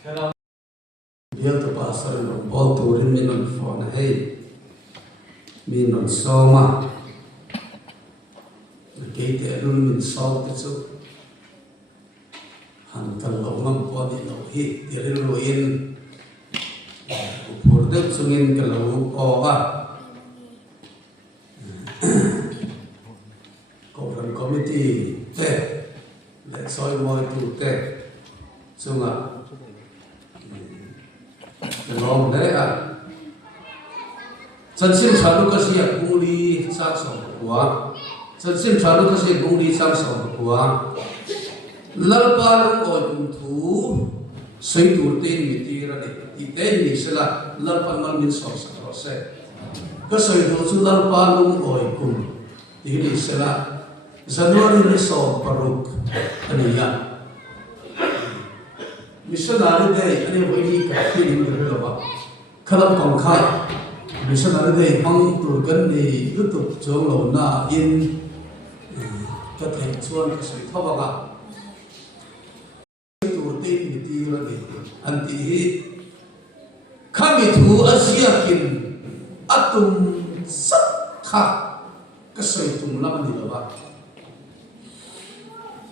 Biar tu pasal lo bol turin minum phone hey minum soma kita lu min som tu hantar lo ngam poni lo hi dia lo in purdek sungin kalau oa Koran komiti te lek soi moi tu te sunga long đấy à chân xin trả lúc cái gì cũng đi sang sông quá chân xin trả lúc cái gì cũng đi sang sông quá lal pa lúc oi cũng thú xây thủ tên mi ti ra đấy thì tên mi sẽ là lal pa mal min sông sang rồi sẽ cái xây thủ chú lal pa lúc oi cũng thì mi sẽ là Januari ni sông paruk anh ya missionary day ani hoini ka feeling de lo khalam tong khai missionary day hang tur kan ni youtube chong lo na in ka theng chuan ka sui thawa ga tur te mi ti ra de anti hi khami thu asia kin atum sat kha ka sui tum lam ni lo ba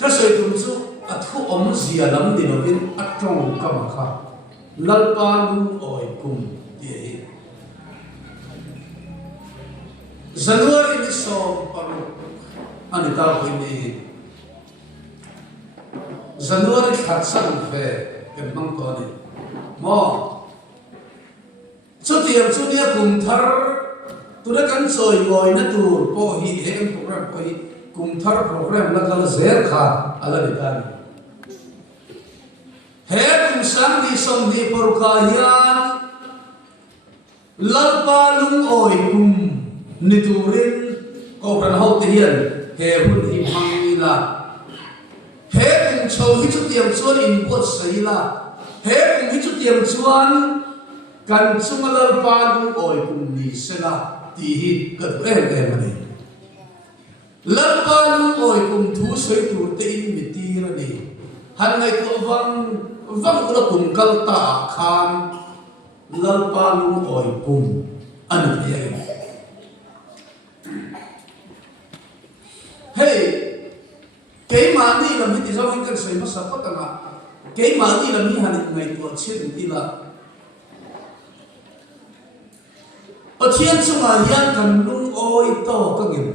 ka sui tum chu athu om zia lam di novin atong kamakha lalpa lu oi kum ti Januari ni so paru ani ta ko ni Januari khatsan fe ken mang ko ni mo chutiam chunia kum thar tura kan soi ngoi na tur po hi em program po hi kum thar program la kal zer kha ala ni ta he kum sang di som di porkhayan lalpa lung oi kum niturin ko ran hau te hian he hun hi mangi la he kum chou hi chu tiam chuan in bot sai la he kum hi chu tiam chuan kan chunga lalpa lung oi kum ni sela ti hi ka em ani lalpa lung oi kum thu sei tur te in mi ti ra ni han ngai ko vang ula kum kal ta khan lalpa lung oi kum ani ye hey ke ma ni la mi ti zo kan sei ma sa pa ta ke ma ni la mi han ngai to chin ti la o thiên chung a hian kan lung oi to ka ngin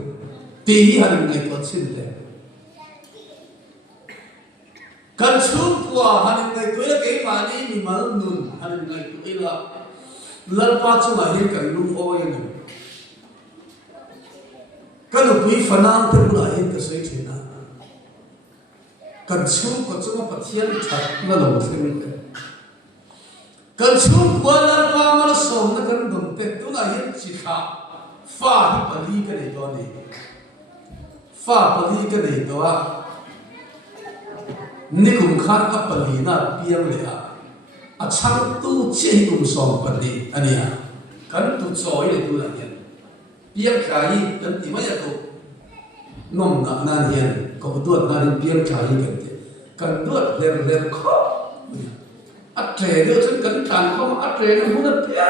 ti han ngai to chin te kan chung kwa han ngai to la ke ma ni mi mal nun han ngai to ila lalpa chung a hian kan lung oi ni kan pui fanang te pula hian ka sei thina kan chung ko chung pa thian that na lo thim te kan chung kwa lalpa mal som na kan dum te tu na hian chi kha fa hi pali ka nei to ni fa pali ka nei to a nikum khan a pali na piang le a chang tu che kum som pali ania kan tu choi le tu la hian piang khai kan ti ma ya ko nom na na hian ko duat na rin piang khai kan te kan duat ler kho a tre de chen kan tan ko a tre na hu na pia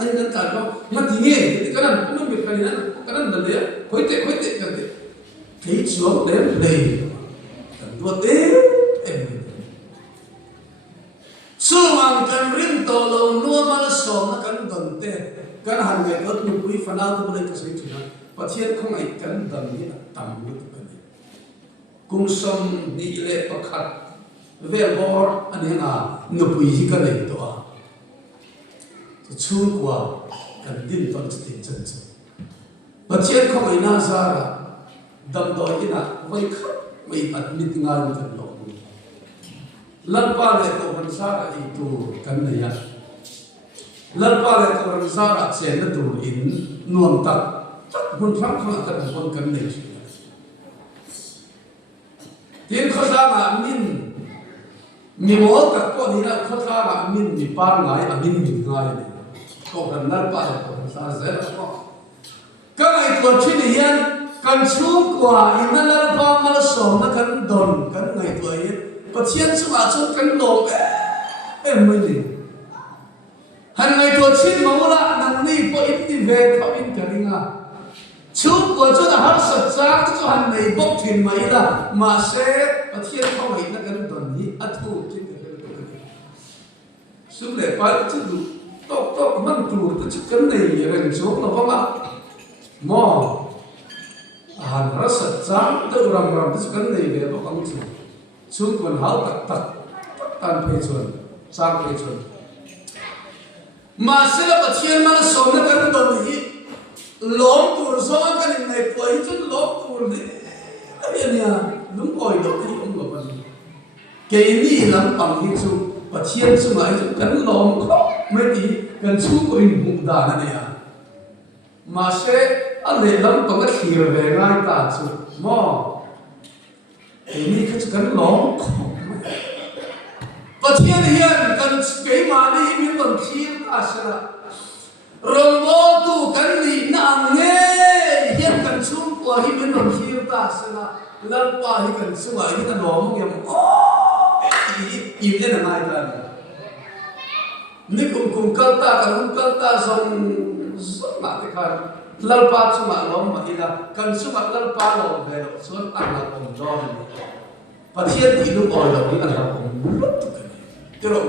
ai kan tan ko ma ti nge ti kan ko mi khai na kan na le khoi te kan te thei chuang le le kan duat em suang kan rin to lo no ma som na kan don te kan han ngai ot nu pui fana tu le ka sei thina pathian khong ai kan dam ni na tam lu tu kan kum som ni le pakhat vel bor ani na nu pui hi ka le to a chu kwa kan din ton tin chen chen pathian khong ai na sa ra dam do ina vai kha mai admit ngal kan lo lalpa le ko ban sa ra i tu kan ne ya lalpa le ko ran sa ra chen na tur in nuam tak hun phang phang kan kon kan nei tin kho sa ma min mi mo tak ko ni na kho sa ma min mi par ngai a min mi ngai ni ko ran lalpa le ko sa ze ko ka ai ko chin hian kan chung kwa in na lalpa ma som na kan don kan ngai to ai pathian chu a chu kan lo em mới đi hàng ngày tôi xin máu là nằm đi có ít đi về thao in cả đi nga chú của chú là har sạch ra cái chú hàng này bốc thuyền mấy là mà sẽ ở thiên không hay là cái tuần đi ăn thu trên cái tuần đi xuống để phải chú đủ tóc tóc mất trụ tôi chỉ cần này rồi xuống là không ạ mò hàng har sạch ra tôi làm tôi chỉ cần này để bốc ăn xuống xuống còn háo tật tật tan phê chuồn sang phê chuồn mà sẽ là bậc thiên mà sống nó cái tuần đi lốm tụt rồi cái này quấy chút lốm tụt đi cái này đúng rồi đó cái ông bảo gì cái này làm bằng cái chú và thiên chú nói chú cái lốm khóc mấy tí cái chú của mình bụng đà này à mà sẽ anh lấy làm bằng cái khỉa về ngay ta chú mò cái này cái chú cái lốm khóc và thiên hiền cái mà đi mình bằng thiên ta sẽ là Rombo tu kan ni na nge hian kan chung kwa hi men non thir ta sena lan pa hi kan sunga hi kan lom ngem im le na ngai ta ni kum kal ta kan kal ta song ma te khan lal pa chunga lom ma ila kan sunga lal pa lom ve lo suan ta la kom do ni pathian ti lu oi lo ni kan ha kom lut tu kan te ro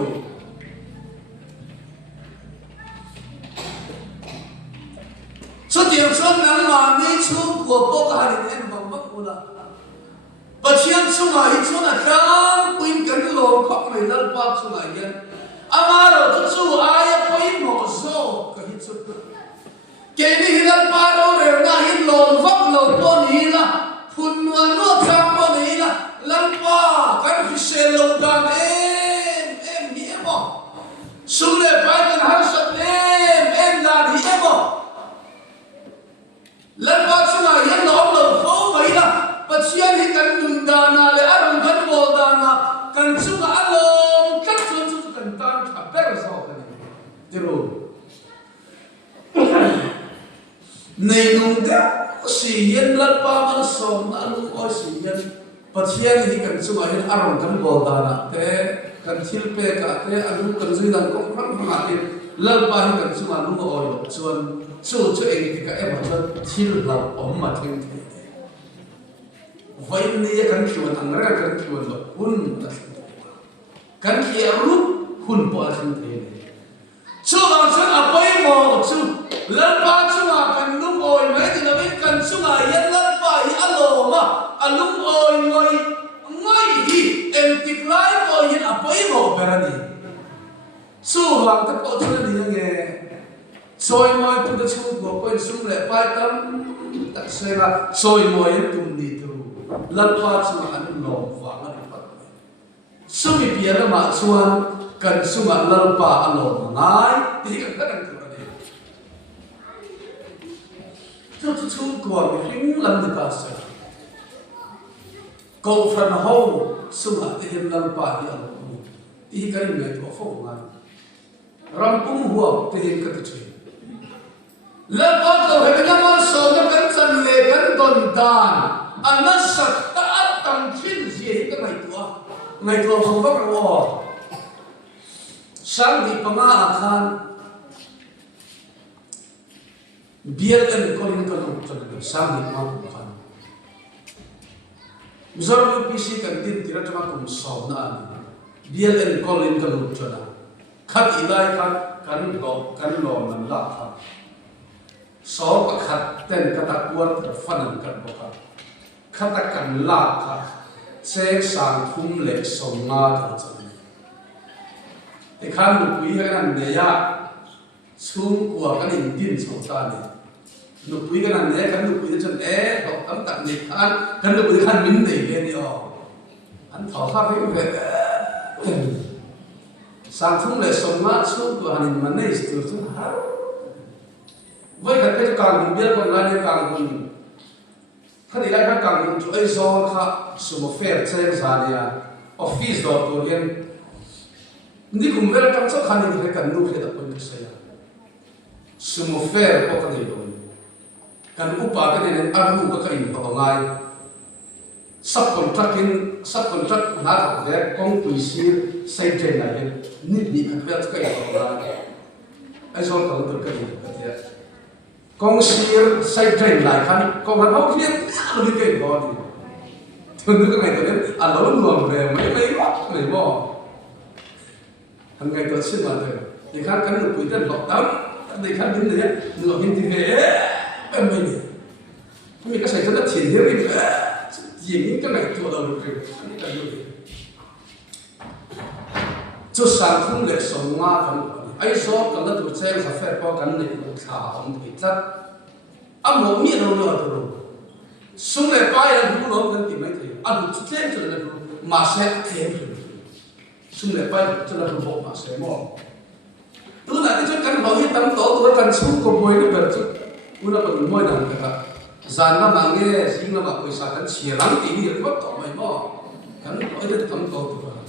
số tiền số năm mà mấy chú của bố cả đình em bằng bắc mula, và chiang số ngày số là khám quên cái lồng khóc mày lên bắc số ngày yên, ama rồi chú ai quên mỏ số cái hít số cái này lên bắc đâu rồi na hít lồng vấp lồng to ní là phun nuôi nuốt khám to ní là lên bắc cái phi xe lồng đàn em ní em bỏ, xuống để phải cần hàng sập em đàn ní em bỏ lần ba chúng ta hiện lỏng lỏng phố mấy là và chiên thì cần đun đàn là để ăn cần bò đàn là cần chúng ta ăn lồng cắt xuống chúng ta cần tan cả bé rồi sao cái này chứ rồi này nung thế xì hiện lần ba mà sống ăn lồng oi xì hiện và chiên thì cần chúng ta hiện ăn cần bò đàn là thế cần thiêu pe cả thế ăn lồng cần duy đàn cũng không phải là lần ba thì cần chúng ta lồng oi lồng chuan chú anh thì các em bảo thiên lập ổn mà thiên thế vậy nên cái chuyện thằng ra cái chuyện là hun là cái kia lúc hun bỏ thiên thế chú làm sao à bây mò chú lần ba chú à cần lúc ôi mấy thì là biết cần chú à yên lần ba hi alo mà à lúc ôi ngay hi em tiếc lại ôi yên à bây mò bền đi chú làm tất cả chú là gì nghe soi moi tu da chu go ko sum le pai tam tak se la soi moi tum ni tu lan pa chu an lo wa nga ni pat sumi pia la ma chuan kan suma lan pa alo ngai ti kan kan tu ni chu go mi hing lan de ka se ko from home suma ti him lan pa hi alo ti kan me to fo ngai ram pum huwa ti him ka tu lần ba cầu hệ năm ăn sầu nó cắn chân lệ cắn đòn đàn anh nó sạch đã tăng chuyên gì cái ngày tua không có đâu sáng thì bằng à khan biar anh có những cái lúc cho nên sáng thì mang cũng khan giờ lúc PC cần tin thì nó cho mang cũng sầu na biar anh có những cái lúc cho nên khát ilai kan lo man la khan số các khát tên các đặc quân các phân các bậc khát các căn lạc khát sẽ sang thung lệ sông nga thằng chân thì khán lục quý cái này này ya xuống của cái đình tiên sầu ta này lục quý cái này này khán lục quý chân é học tấm tặng này khán lục quý khán minh này lên đi anh thọ khác với về sang thung lệ sông nga xuống của hành mình này từ xuống hả với cái càng hùng biết con gái càng hùngถ้าดีได้ก็càng hùng cho ai zo khá số một phe chơi ra đi à office đó tôi hiện đi cùng với trong số khán thì cần nuôi hết được cái gì số một phe có cái gì rồi cần upa cái này ăn upa cái gì có ngay subcontract na ka ve kong puisi sai train na yin ni ka ka ka ya ai so ka to ka ni ka ya kong sir sai train lai khan ko ran ho khian lo ni ke bo ni thun ka ngai to ne a lo lo ve mai mo hằng ngày tôi xin mà thôi thì khác cắn được quỷ tên lọt tắm thì khác đến đấy nửa hình thì về em mình có xảy ra đất thiền thế mình gì những cái này chùa đầu được rồi cái này cho sáng không lệ sống ma phần ấy số cần đất tụi xem sẽ phép qua cắn này khảo ông thì chắc âm mồm miệng đâu nữa rồi xuống lại bay là đúng nó cần tìm mấy thì ăn được chút thêm cho nên là mà sẽ thêm xuống lại bay cho nên là bộ mà sẽ mò tôi là cái chỗ cắn bảo hết tấm tổ tôi cắn xuống của môi nó bật chút tôi là bật môi đằng cả gian nó mang nghe riêng nó bảo người sao cắn xìa lắm thì bây giờ bắt tổ mày mò cắn nói đến tấm tổ tôi là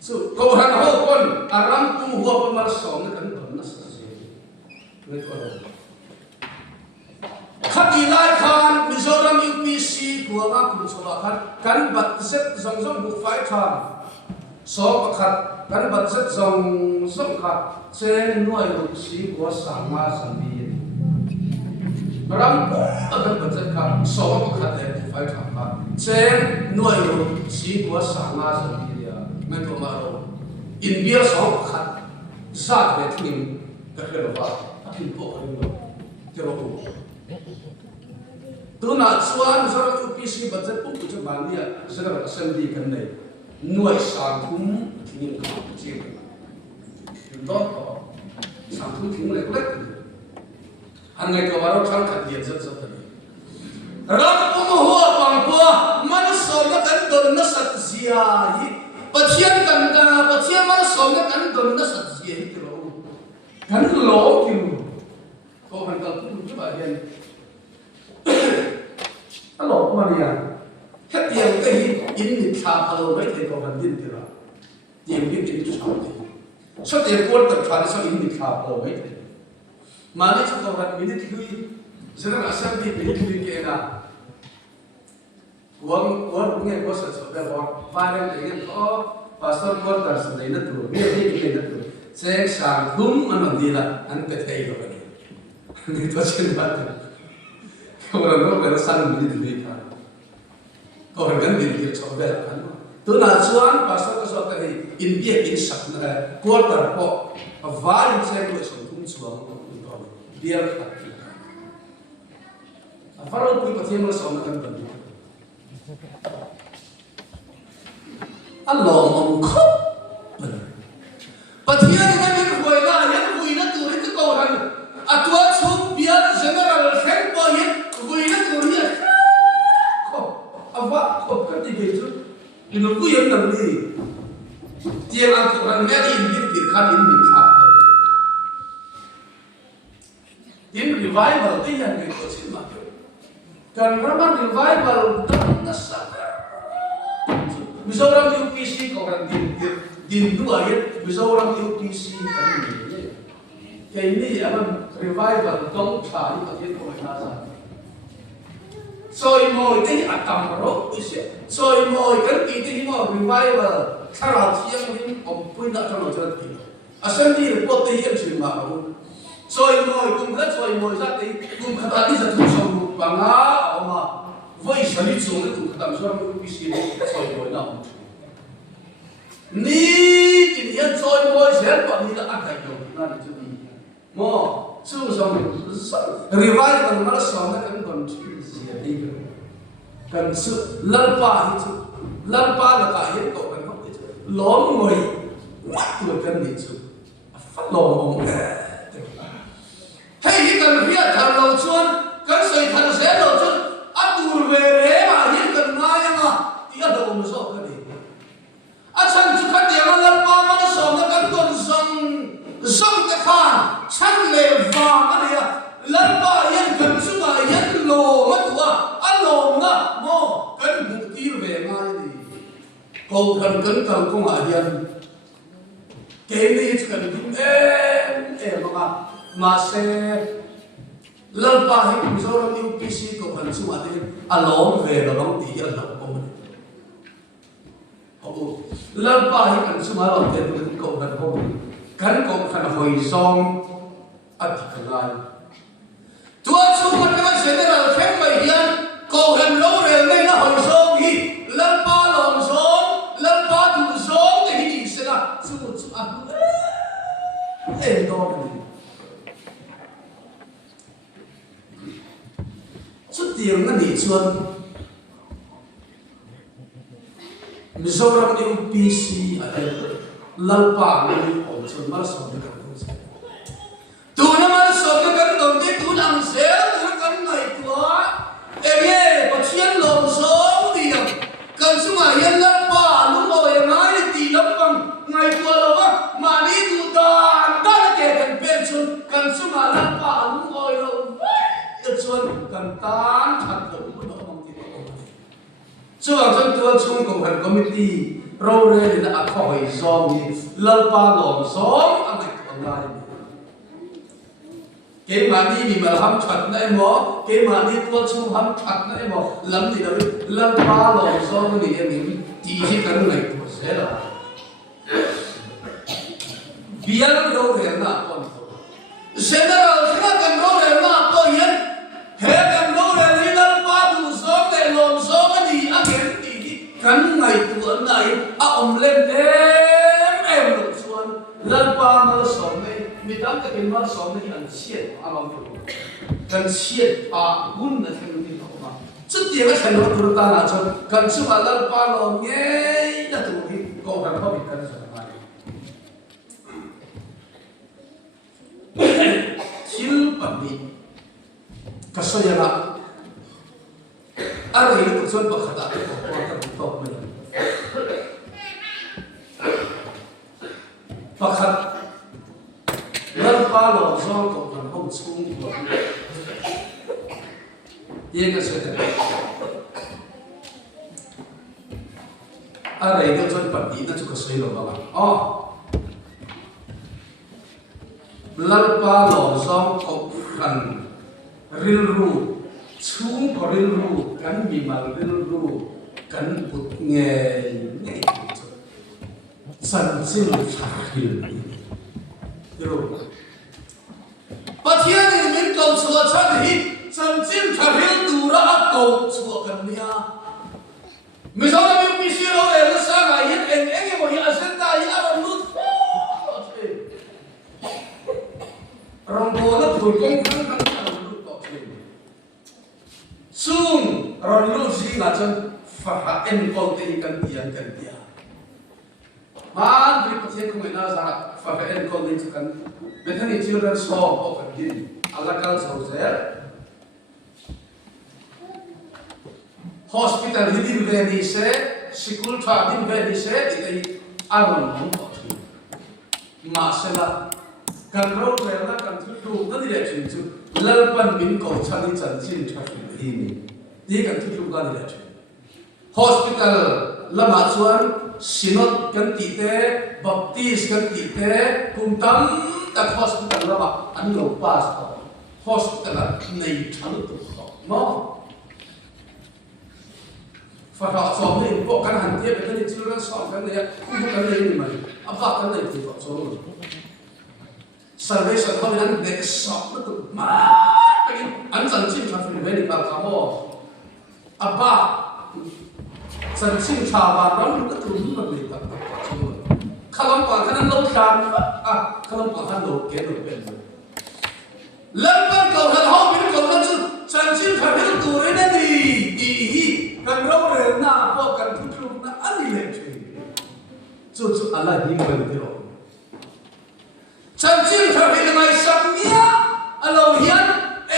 sự câu hàng hậu quân aram cũng hùa bên mặt sòng nó cắn bẩn nó sợ gì người tôi rồi khát đi lại khan Mizoram UPC của ngã cũng số là khát cắn bật xếp dòng dòng buộc phải khan số khát cắn bật xếp dòng dòng khát trên nuôi lục sĩ của sáng ma sáng bi ram ở cắn bật xếp khát số khát để buộc phải khan trên nuôi lục sĩ của sáng ma sáng bi mấy tôi mà rồi in bia số khát sát về thình cái cái đó vào thình bộ rồi cái đó tu na chuan zara UPC budget pum chu ban dia zara assembly kan nei nuai sang thum thingin ka chi do to sang thum thing le lek an ngai ka waro thang khat dia zat zat ni ram pum huwa pang po man so na kan don na sat zia hi pathian kan ka pathian man so na kan don na sat zia hi lo kan lo ki ko han ka pum chu ba hian alo Maria hết tiền cái gì in lịch thà alo mấy thầy còn hành tin thì là tiền biết in chút thì số tiền quân tập đoàn sao in lịch thà alo mấy thầy mà nếu chúng ta hành mình thì sẽ là xem thì mình thì cái nào quân cũng nghe có sự sự việc vài năm thì cái có pastor quân tập sự đấy nó tụi biết cái nó tụi sẽ sáng đúng mà làm gì là anh phải thầy rồi người ta xin bắt không là nó phải nó sang mình đi thì phải còn cái gì thì cho về là hắn tôi là chuan và sau cái số cái in bia in sạch này qua tờ họ vài xe người sống cũng xuống rồi bia khát phát rồi tôi có thêm một số nó cần cần ăn lò mông khóc và thiên này mình vui là hiện vui nó từ cái câu rằng à tôi xuống bia general khen bao nhiêu vui nó từ hiện apa kok kan tiga itu inungku yang nanti tiang angkurannya diinginkan ini in revival itu yang kita simak kan memang revival dan nasab bisa orang UPC orang di dua ya bisa orang UPC kan ini kayak ini apa revival dong cari bagian komunitas soi mồi cái atam ro isi soi mồi kan iti mo revival thara thiang rin om pui na chang chang ti assembly report te hian chin ma ro soi mồi kum khat soi mồi za te kum khat ani za thu som pa nga oma voi sali chung le kum khatam so mu pi si soi mồi na ni tin hian soi mồi sian pa ni la akai yo na ni chu ni mo chu som revival ma som na kan kon cần sự lăn pa là cả hiện cậu cần không biết lóm ngồi mắt người cần bị sự phát lò mồm hay cái cần phía thằng đầu chuôn cần xây thằng sẽ đầu chuôn ăn đùi về đấy mà hiện cần ngay mà thì ăn đầu một số cái gì chân chú khát tiền ăn lăn pa mà nó sòng nó cần còn sòng cái khan chân lề vàng cái gì à lăn pa hiện cần chú mà hiện lồ mất quá lồm đó mô cần mục tiêu về ngay thì cầu cần không ở hiện cái này cần em mà xe lalpa hi Mizoram UPC ko kan suma din along ve lo long ti al lo ko man ho lalpa hi kan suma lo te ko kan ho kan ko kan hoi song at kanai tua chu man ka general theng mai hian ko hem lo re nei na hoi song hi lalpa long song lalpa du song te hi ni se na chu a do chút tiền nó đi chuan Mizoram UPC ở đây lalpa này ở chuan mà sống được không sao tu nó mà sống được cái đồng tiền tu làm sao tu nó cái này quá em nghe có chuyện lộn sống thì cần số mà hiện lalpa lúc mà em nói thì lắm bằng ngày qua đâu á mà đi tu ta đã kể cần bên chuan cần số mà lalpa lúc mà đâu chuan kan tan that lo mo no mong ti ko chuan chuan tuan chung ko han committee ro re na a khoi zom ni lalpa lom som a mai ko ngai ke ma ni mi mal ham that nai mo ke ma ni tuan chung ham that nai mo lam ni da lalpa lom som ni ni ti hi kan nai ko se la biar ro re na kon general thna kan ro re na ko yen he kan lo re ni lalpa du som le lom som ni a gen ti kan ngai tu nai a om len em lo chuan lalpa mal som nei mi dam ka ken mal som nei an chiat a long tu kan chiat a gun na theng ni ko ma chu ti ga chen lo tu ta na chuan kan chu a lalpa lo nge na tu hi ko kan ko bi kan sa ma thil pa ni kasoyana ari ko chuan pakhata ko ta top mai pakhat lalpa lo zong ko kan hom chung ko ye ka se ta ari ko chuan pati na chu ko soi lo ba lalpa lo zong ko kan ril ru chung ko ril ru kan mi mal ril ru kan put nge nge san sil thahil ru pathian ni min ko chua chan hi san sil thahil dura ko chua kan nia Mizoram UPC ro le sa ga yin eng mo hi asenta hi aram lut rong bo na thul kong kan sung ron lu si nga chen fa en ko te kan dia man pri pathian ko na za fa en ko te kan bethany children so ko kan din alakal so zer hospital hidin ve ni se sikul tha din ve ni se dei aron hom ko thi ma sela kan ro le na kan thu tu na direction chu lalpan min ko chani chan chin thafin ni kan thu ga ni la hospital lama chuan sinot kan ti te baptist kan ti te kumtam tak hospital lama an lo pass ko hospital nei thang tu ko mo fa ha so nei ko kan han tie kan ni children so kan ne ku kan nei ni mai apa kan nei tu ko so salvation how an next shop na tu ma an chan chin thafin ve ni ka mo apa san chin cha ba ram na tu ni ma ni ta khalam pa kan lo khan khalam pa kan lo ke lo pen lam pan ko han ho bin ko na chu san chin thafin tu re na ni di hi kan ro re na po kan thu na an ni le chu chu ala hi ma ni ro san chin thafin mai sak nia alo hian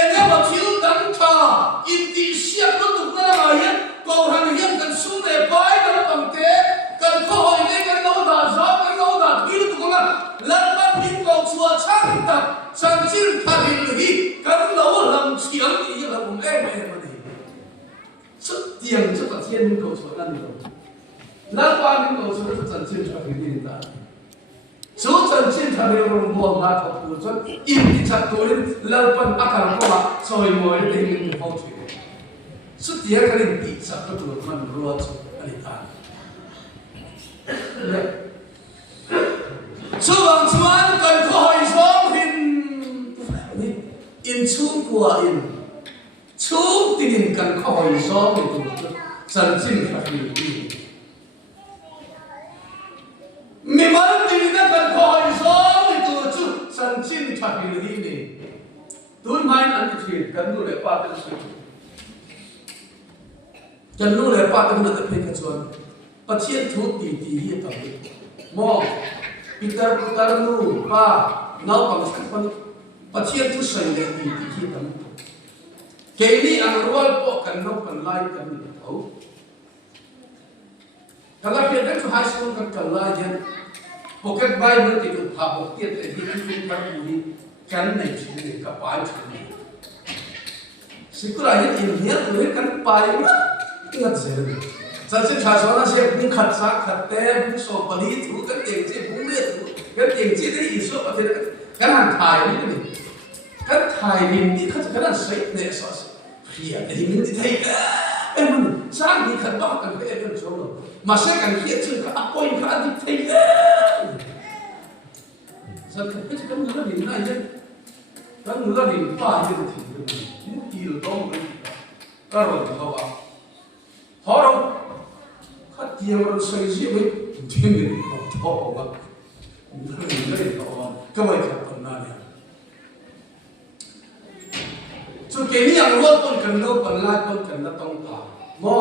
enge ba thil dan tha in ti siap no tu na ma hian ko han hian kan su le pai kan pam te kan ko hoi le kan lo da za kan lo da thil tu na lan ban bin ko chua chang ta san chin thafin hi kan lo lam chiang ti la bum e me ma ni su tiang chu ka thiên ko chua na ni lan ban bin ko chua san chin thafin ni ta số chân trên thằng đều rồng buồn mà thọ phụ chân im thì chặt tối lên lâu phần ác cảm có mà soi mồi để mình phong thủy suốt tiếng cái này bị sập cái tuổi mình ruột anh ta số bằng chuan cần khỏi gió in chung của in chung thì in cần khỏi gió để tụi chân trên phải đi mình muốn đi đến cần khỏi gió để tụi chú chân trên phải đi này tụi mai ăn thì cần nuôi để qua cái sự cần nuôi để qua cái nó phải cái chuan bắt chiên thú tì hiện tại mò Peter nu pa nau pang sakpan pathian tu sai le ti hi tam ke ni ang rual po kan no kan lai kan ni thau kala phe kan high school kan lai jan pocket bible ti tu pha bok ti te hi fi kan ni kan nei chi ni ka pai chi ni sikura hi in hian tu kan pai ma ngat zero chân trên thả xuống là sẽ bung khát sắc khát té bung sổ bali thú cái tiền chỉ bung liệt thú cái tiền chỉ đấy ít số ở thế cái hàng thải đi cái thải mình đi cái hàng sấy để so phía thì mình đi thấy em mình sáng đi khát bao cần phải em số rồi mà sẽ cần hiện trường cái appoint cái đi thấy sao cái người đi này chứ cái người đi ba chứ thì đi được đâu mà cái rồi sao à họ đâu tiang orang solusi ini dingin tahu apa, dingin tahu kau yang pernah ni. So kini yang luar pun kena pernah pun kena tongpa, mo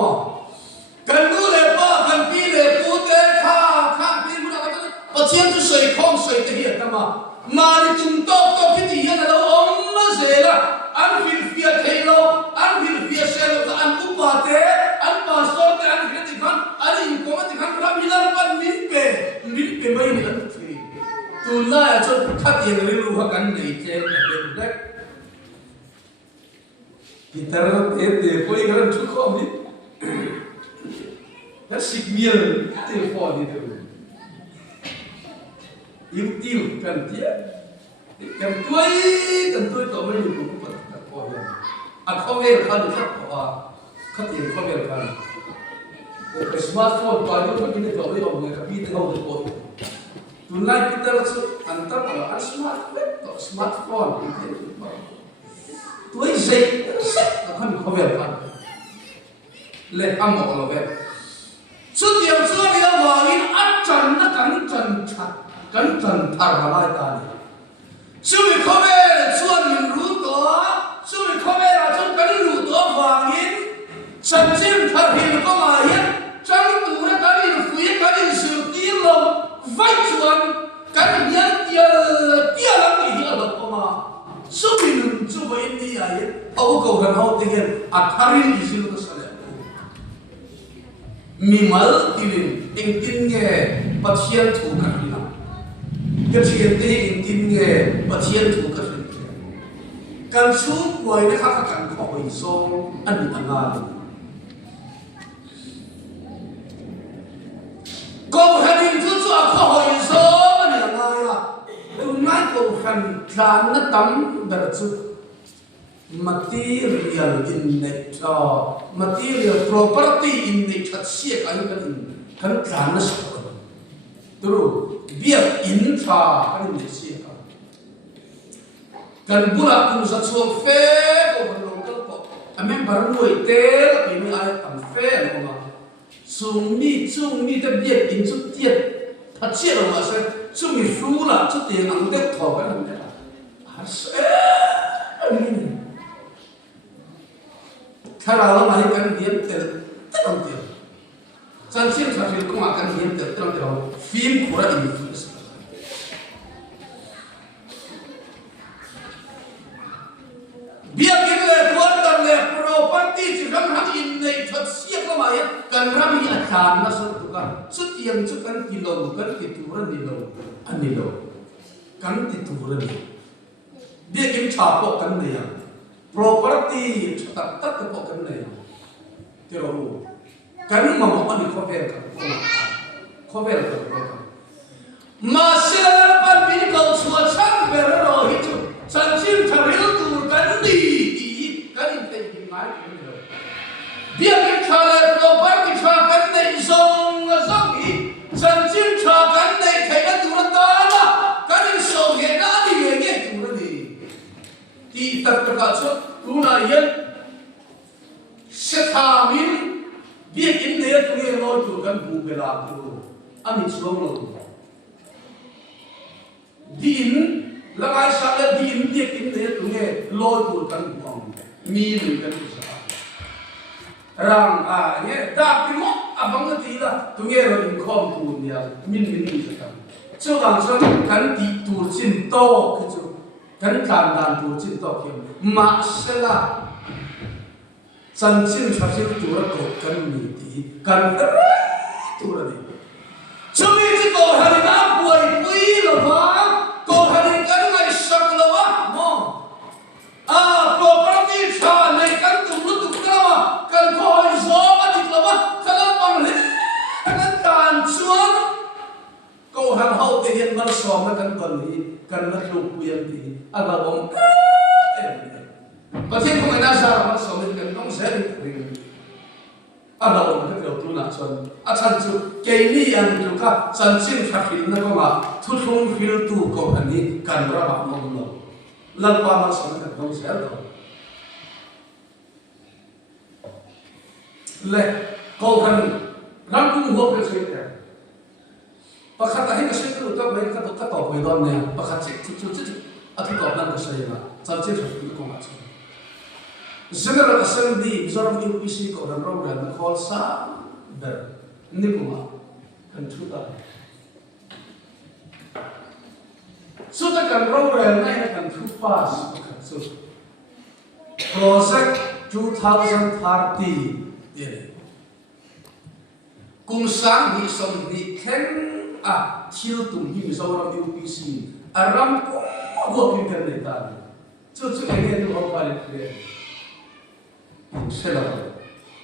kena lepas kan pilih putih kah pilih mana kata, pasien tu soi kong soi terhiat nama, mari tuntok tu kita yang ada orang mazela, an filfia thelo, an filfia selo, an upate, an pastor, an filfia kan. Ani ko mati kan ram hilan pan min pe mai ni kan thi tu la cho khat yen ri lu kan nei che de gitar te koi garan chu kho ni ta sik miel te fo ni de yu kan dia kan tuai to mai ni ko pat ko ya a kho ve khan khat ko khat yen kho ve khan smartphone pada tu kita tahu yang mereka pilih tahu tu. Tunai kita rasa antar kalau smartphone itu. Tu ini akan coverkan. Lekam kalau ber. Setiap dia main acan nak kan tarhalai tadi. Sumi cover cuan ruto, sumi cover acan kan ruto bangin. Sanjim tarhil ko main. Trong tủ nó có đi phía có đi sự tiên lồng vai chuan cái nhận tia lắm thì hiểu được không mà số mình chú vậy đi ấy âu cầu gần hậu tình hình tharin đi xin nó sao đấy mình mở tin tin nghe bắt hiện thủ cái gì nào cái chuyện đấy tin nghe bắt hiện thủ cái gì cần số quay nó khác cần khỏi song anh ngang câu hành thứ cho hỏi số này là ai à? Tôi nói câu hành khán nó tắm đợt chút material in nature, material property in nature siết cái khán nó sao? Tôi biết in pha cái này siết cần bula cũng rất xuống phê của mình lòng cơ bộ, anh em bảo nuôi té là vì ai tầm phê đúng không? Chung mi đã biết in chút tiết, thật sự là mà sẽ chung mi phu là chút tiền ăn đẹp thọ cái làm thế nào, sẽ khai nào mà hay cái điểm tiền tất cả tiền, chân chính là phim cũng là cái điểm tiền tất cả phim của là influence. Biết cái lời quan tâm là property chỉ rằng hắn in này thật siết lắm mà cần ra mình là khán nó sốt tụ cả xuất tiền xuất cần kilo cần cái tu ra nhiều anh nhiều cần cái tu ra biết cái chả bộ cần này property tất tất cái bộ cần này thì rồi cần mà một anh không về cả không về cả mà sẽ chút tu na yên sẽ tham in biết in này tu nghe nói tu cần bu bê la tu anh xuống rồi din là ai sao là din biết in này tu nghe nói tu cần buông mi mình cần sao rằng nhé đáp cái mốc bằng cái gì là tu nghe rồi in không tu nha mình sẽ làm cho rằng cho cần đi tu chín to cái chỗ cần làm đàn tu chín to kia mà sẽ là chân chính phát sinh tu là có cần gì thì cần tu là gì cho nên chỉ có hai đứa quay quay là vắng có hai đứa cần ngày sắc là vắng mò có bao nhiêu cha này cần tu lúc tu cái mà cần có hai gió mà thì là vắng cho nên bằng hết cần càn xuống câu hàng hậu thể hiện văn sòng là cần tuần thì cần mất lục quyền thì anh bảo ông và thiên không phải đa sao văn sòng thì cần không dễ được anh bảo ông cái điều tu nạp xuân chân chú cái này anh chú cả chân chính phát hiện nó có mà thu thùng phiêu tu câu anh đi cần ra bảo ông lo lần qua văn sòng cần không dễ được lệ câu hàng năm cũng hộp cái chuyện nàyประคัตให้กษัตริย์ตัวตัวไม่ก็ตอบไปตอนเนี่ยประคัตจิตจุดอธิตอบนั่นก็ใช่ละจันทร์จะฝึกก็มาใช่ซึ่งเราก็สิ่งดีจอมยูพีซีก็เราเรียนนักข่าวสารเดิมนี่ก็มากันทุกท่านสุดท้ายกันเราเรียนในกันทุกภาษาสุด project 2030เนี่ยกุมสังมีสมดีแข็งที่ตุ่มหิมสาวรำยูพีซีอารมณ์ก็พิจารณาจุดๆเงี้ยดูเอาไปเลยเสร็จแล้ว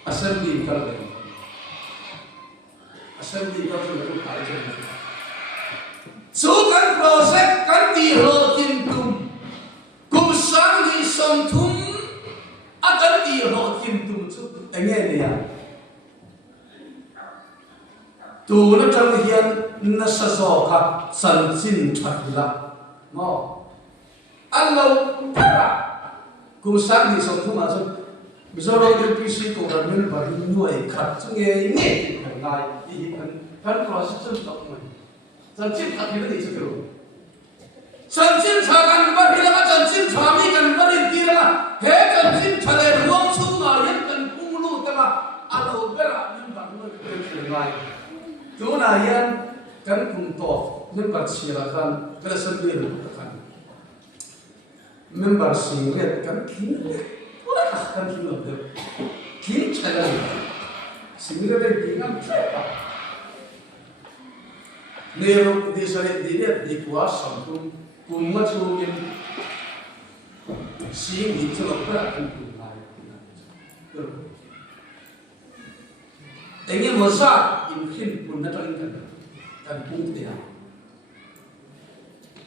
assemblyกันเลยassemblyก็คือทุกฝ่ายจะสู้กัน project กันดีโหดจินตุ่มกุมสังมีสมทุมกันดีโหดจินตุ่มจุดเงี้ยเนี่ยตัวนั้นจังเฮียนนัสโซกับสันสินชัดละมออันเราพระกุศลที่สมทุมาจนมิโซโรยูพีซีตัวนั้นมันบริหน่วยขัดจึงเงี้ยเนี่ยเป็นไงที่มันโปรเซสจนตกมันสันสินขัดที่นั่นที่สุดรู้สันสินชากันบริแล้วก็สันสินชามีกันบริตีละเฮ้สันสินชาเลยรวมชุ่มมาเห็นกันพุ่งลู่แต่ว่าอันเราเวลามันบางมันเป็นไงตัวนายันกันคุมโตนั่นปัจเจียกันกระสันเดียร์กันมันบาสิงเรียกกันทิ้งว่ากันทิ้งหมดเลยทิ้งใช่ไหมสิงเรียกทิ้งกันใช่ปะเนื้อดีสุดดีเนี่ยดีกว่าสมทุนกุมมาชูกินสิงดีจะหลบพระกันกุมมาแต่เงี้ยมันซาอินขึ้นคุณนั่นเองกันปุ่งเดียว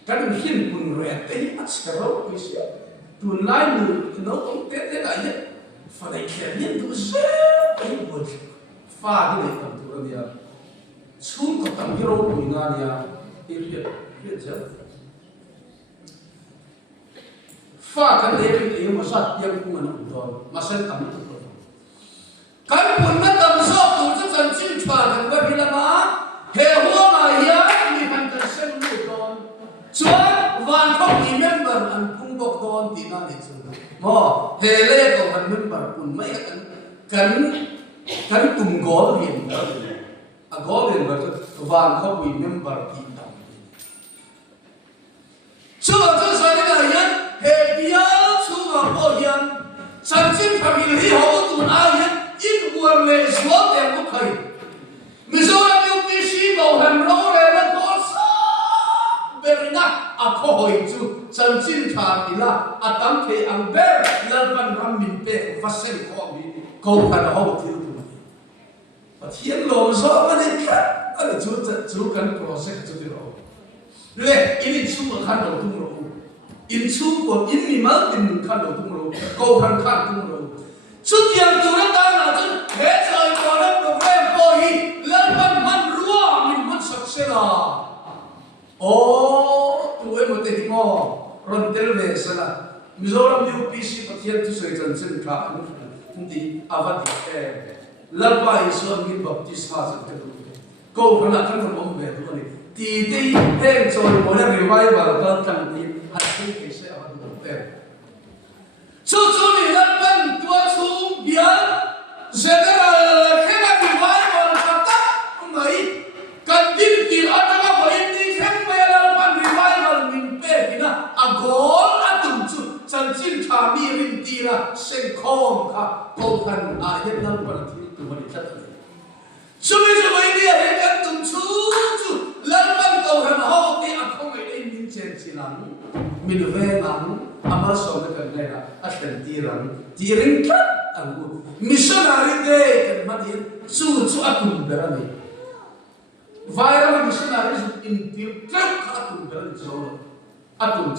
กันขึ้นคุณเรียกแต่ยังสกัดเราไม่ใช่ตัวไหนมือน้องต้องเตะได้ยังฟ้าได้แค่เนี้ยดูเสียไปหมดฟ้าที่ไหนกันตัวเดียวชุ่มกับตั้งที่เราคุยงานเนี่ยเรียกเจ้าฟ้ากันเลยเป็นเองมาซายังคงมันอุ่นตัวมาเส้นตั้งตัวกันปุ่นมันตั้งซอกตัวจะสันชิมชากันว่าพิลามาเฮหัวมาเยอะมีพันธุ์เส้นลูกตอนชวนวันเขามีเมมเบอร์อันพุ่งบอกตอนตีนั่นเองสุดมอเฮเล่ก็มันเมมเบอร์ปุ่นไม่กันตุ่มกอลเห็นกอลเห็นว่าวันเขามีเมมเบอร์ตีนั่นชวนจะใส่ได้ยังเฮเบียชวนโอยันสันชิมพามิลที่เขาตุนอายันอินวัวเลสวอตแต่ก็ใครมิโซรามิวพิชิโกหันโรเรนโกซาเบรินักอาโคหอยจูสันชิมชาติละอาตัมเทอังเบร์ลันปันรัมมินเปฟัสเซนโคมีเขากันเอาที่ตัวนี้พอเทียนลงซอมันเนี่ยครับอันนี้จูกันโปรเซสจูที่เราเล่อินชูมันขันเราตุ้งเราอินชูก็อินมีมันอินขันเราตุ้งเราเขาขันตุ้งเราชุดยังจูนั้นต่างนะจนเฮ้ยใจก่อนนั้นโปรแกรมพอฮีแล้วมันรัวมันสักเสียละโอ้ตัวเองมันติดมอรอนเทลเวสละ Mizoram UPC pathian tu sei chan chen ka ndi avati lalpa iso min baptisma chan ka du ko khana kan bom be du ni ti ti heng choi mo na revival ka kan ni hat ke se avati bom be chu chu ni lalpan tua chu bial general khema revival ka ta ngai kan din ti atanga boin ni khem me lalpan revival min pe kina agol atum chu chân chín thà mi rin ti ra sen khom kha câu khăn hiện năng phần thi từ mình chất chú mấy đi ở đây tum chú chú lần lần câu khăn hậu thì không phải em min chen chi lắm min về lắm amal so cái này là asen ti rin kat angu missionary day kan madin chú atum berani viral missionary in ti kap atum berani zo atum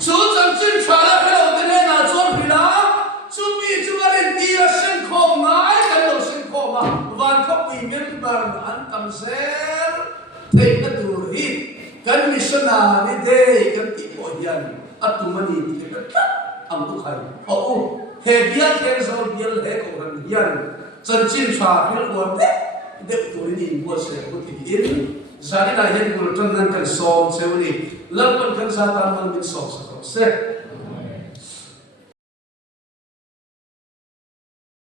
chú chân chín thà là hello cái này là chọn phi lá chú mi chú mà đi là sinh khom ngái cái đầu sinh khom mà van khóc vì member anh tâm ser thấy cái đồ hit cái missionary day cái tipo hiền atumani thì cái cắt am tu khai he bial khen sao bial he ko ran hiền chân chín thà hello one đấy tôi đi mua xe của thì in zari là hiện của chân năng cần sòng xe đi lập con cần sa tan mang bên sòng sòng xe